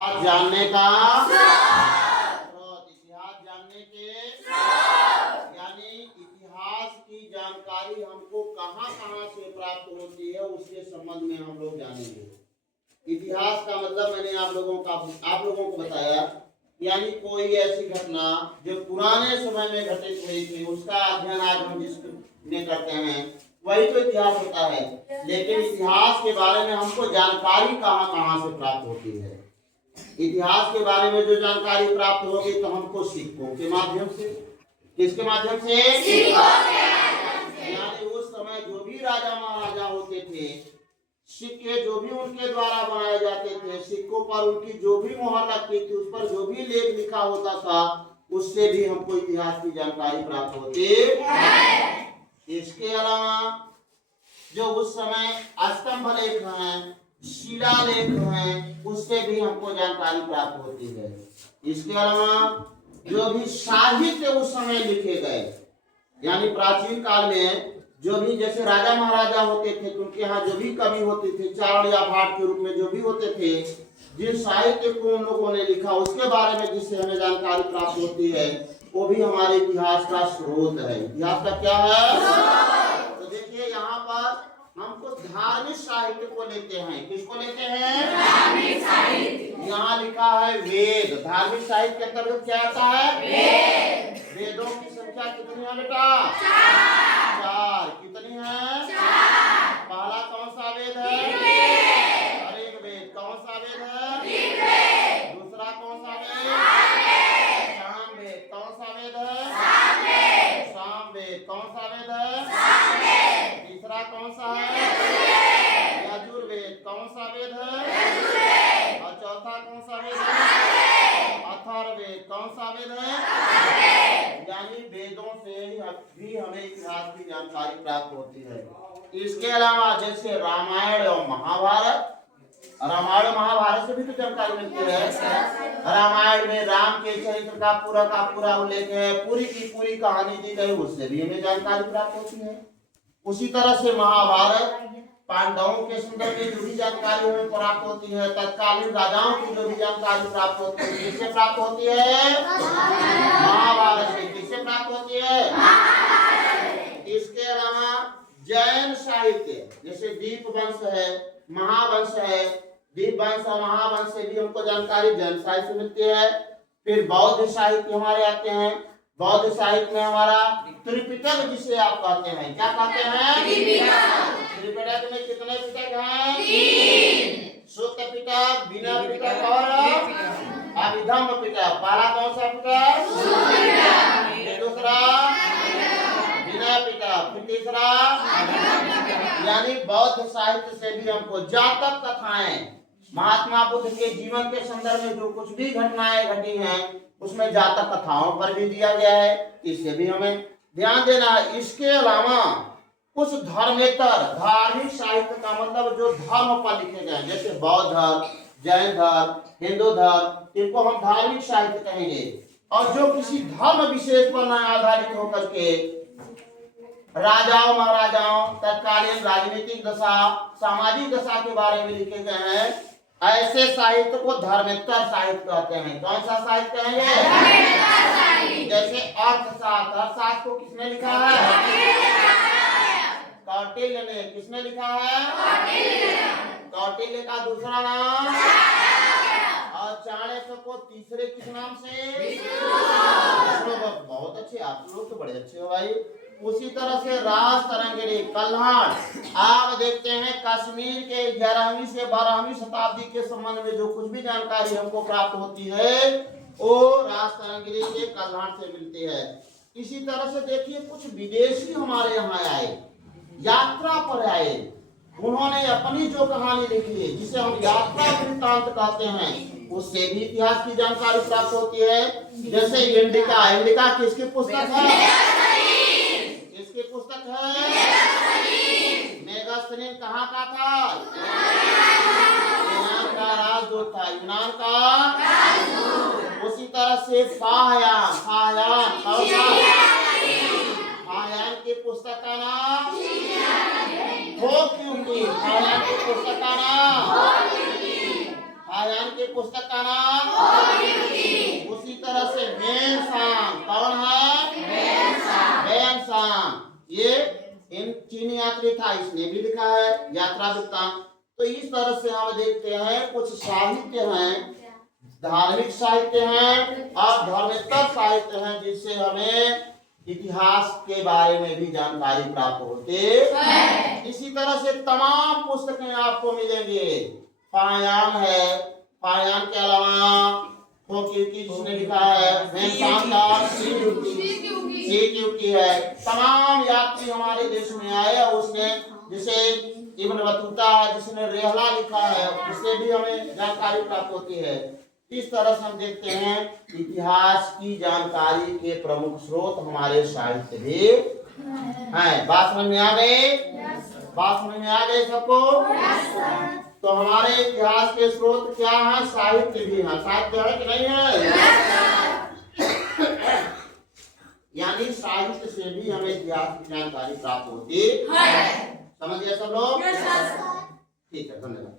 जानने का स्रोत, इतिहास जानने के यानी इतिहास की जानकारी हमको कहाँ कहाँ से प्राप्त होती है उसके संबंध में हम लोग जानेंगे। इतिहास का मतलब मैंने आप लोगों को बताया, यानी कोई ऐसी घटना जो पुराने समय में घटित हुई थी उसका अध्ययन आज हम जिसने करते हैं वही तो इतिहास होता है। लेकिन इतिहास के बारे में हमको जानकारी कहाँ कहाँ से प्राप्त होती है। इतिहास के बारे में जो जानकारी प्राप्त होगी तो हमको सिक्कों के माध्यम से, किसके माध्यम से? यानी उस समय जो भी राजा महाराजा होते थे, सिक्के जो भी उनके द्वारा बनाए जाते थे, सिक्कों पर उनकी जो भी मोहर लगती थी, उस पर जो भी लेख लिखा होता था, उससे भी हमको इतिहास की जानकारी प्राप्त होती है। इसके अलावा जो उस समय स्तंभ लेख हैं, शिलालेख हैं, उससे भी हमको जानकारी प्राप्त होती है। इसके अलावा जो भी साहित्य उस समय लिखे गए, यानी प्राचीन काल में जो भी जैसे राजा महाराजा होते थे तो उनके यहाँ जो भी कवि होते थे, चारण या भाट के रूप में जो भी होते थे, जिस साहित्य को उन लोगों ने लिखा उसके बारे में जिससे हमें जानकारी प्राप्त होती है वो भी हमारे इतिहास का स्रोत है। इतिहास का क्या है? तो देखिए यहाँ पर हमको धार्मिक साहित्य को लेते हैं। किसको लेते हैं? धार्मिक साहित्य। यहाँ लिखा है वेद। धार्मिक साहित्य के अंतर्गत क्या आता है? वेद। वेदों की संख्या कितनी है बेटा? चार। कितनी है? चार। पहला कौन सा वेद है? ऋग्वेद। ऋग्वेद। कौन सा वेद है? ऋग्वेद। दूसरा कौन सा वेद? सामवेद। कौन सा वेद है? सामवेद। सामवेद। कौन सा वेद है? सामवेद। तीसरा कौन सा है? यजुर्वेद। कौन सा वेद है? यजुर्वेद। और चौथा कौन सा वेद है? अथर्ववेद। कौन सा वेद है? अथर्ववेद। यानी वेदों से भी हमें इतिहास की जानकारी प्राप्त होती है। इसके अलावा जैसे रामायण और महाभारत, रामायण और महाभारत से भी तो जानकारी मिलती है। रामायण में राम के चरित्र का पूरा उल्लेख है, पूरी की पूरी कहानी दी गई, उससे भी हमें जानकारी प्राप्त होती है। उसी तरह से महाभारत पांडवों के संदर्भ में जो भी जानकारी हमें प्राप्त होती है, तत्कालीन राजाओं की जो भी जानकारी प्राप्त होती है, किससे प्राप्त होती है? महाभारत से। किससे प्राप्त होती है? इसके अलावा जैन साहित्य जैसे दीपवंश है, महावंश है, दीपवंश और महावंश से भी हमको जानकारी जैन साहित्य से मिलती है। फिर बौद्ध साहित्य हमारे आते हैं। बौद्ध साहित्य में हमारा त्रिपिटक जिसे आप कहते हैं, क्या कहते हैं? त्रिपिटक में कितने पिटक हैं? 3। शुद्ध पिटक, बिना पिटक और अभिधम्म पिटक। पहला कौन सा पिटक? दूसरा बिना पिटक, फिर तीसरा। यानी बौद्ध साहित्य से भी हमको जातक कथाएं, महात्मा बुद्ध के जीवन के संदर्भ में जो कुछ भी घटनाएं घटी हैं उसमें जातक कथाओं पर भी दिया गया है, इससे भी हमें ध्यान देना है। इसके अलावा कुछ धर्मेतर धार्मिक साहित्य का मतलब जो धर्म पर लिखे गए, जैसे बौद्ध धर्म, जैन धर्म, हिंदू धर्म, इनको हम धार्मिक साहित्य कहेंगे। और जो किसी धर्म विशेष पर न आधारित होकर के राजाओं महाराजाओं, तत्कालीन राजनीतिक दशा, सामाजिक दशा के बारे में लिखे गए हैं, ऐसे साहित्य को धर्मेतर साहित्य कहते हैं। कौन सा साहित्य कहेंगे? जैसे अर्थशास्त्र। अर्थशास्त्र को किसने लिखा है? कौटिल्य ने। किसने लिखा है? कौटिल्य का दूसरा नाम और चाणक्य को तीसरे किस नाम से? बहुत अच्छे, आप लोग तो बड़े अच्छे हो भाई। उसी तरह से राज तरंगिणी, कल्हाण। आप देखते हैं कश्मीर के 11वीं से 12वीं शताब्दी के संबंध में जो कुछ भी जानकारी हमको प्राप्त होती है वो राज तरंगिणी के कल्हाण से मिलती है। इसी तरह से देखिए कुछ विदेशी हमारे यहाँ आए, यात्रा पर आए, उन्होंने अपनी जो कहानी लिखी है जिसे हम यात्रा वृत्तांत कहते हैं, उससे भी इतिहास की जानकारी प्राप्त होती है। जैसे इंडिका। इंडिका किसकी पुस्तक है? किसकी पुस्तक है? मेगास्थनीन। कहाँ का था? यूनान का राजदूत था। यूनान का। उसी तरह से फाहयान। फाहयान की पुस्तक का नाम फाहयान की पुस्तक का नाम पायान के पुस्तक का नाम उसी तरह से मेनसांग, कौन है? मेनसांग। ये इन चीनी यात्री था, इसने भी लिखा है यात्रा वृत्तांत। तो इस तरह से हम देखते हैं कुछ साहित्य हैं, धार्मिक साहित्य हैं और धर्मेतर साहित्य हैं, जिससे हमें इतिहास के बारे में भी जानकारी प्राप्त होते है। इसी तरह से तमाम पुस्तकें आपको मिलेंगे। पायान है, पायान के अलावा फोक्यूकी जिसने लिखा है, मेनसांग का सीक्यूकी है। तमाम यात्री हमारे देश में आए और उसने, जैसे इब्न बतूता है जिसने रेहला लिखा है, उससे भी हमें जानकारी प्राप्त होती है। इस तरह से हम देखते हैं इतिहास की जानकारी के प्रमुख स्रोत हमारे साहित्य भी हैं। बात समझ में आ गई? बात समझ में आ गई सबको? तो हमारे इतिहास के स्रोत क्या हैं? साहित्य भी है। साहित्य है कि नहीं है? यानी साहित्य से भी हमें इतिहास की जानकारी प्राप्त होती है। समझ गए सब लोग? ठीक है, धन्यवाद।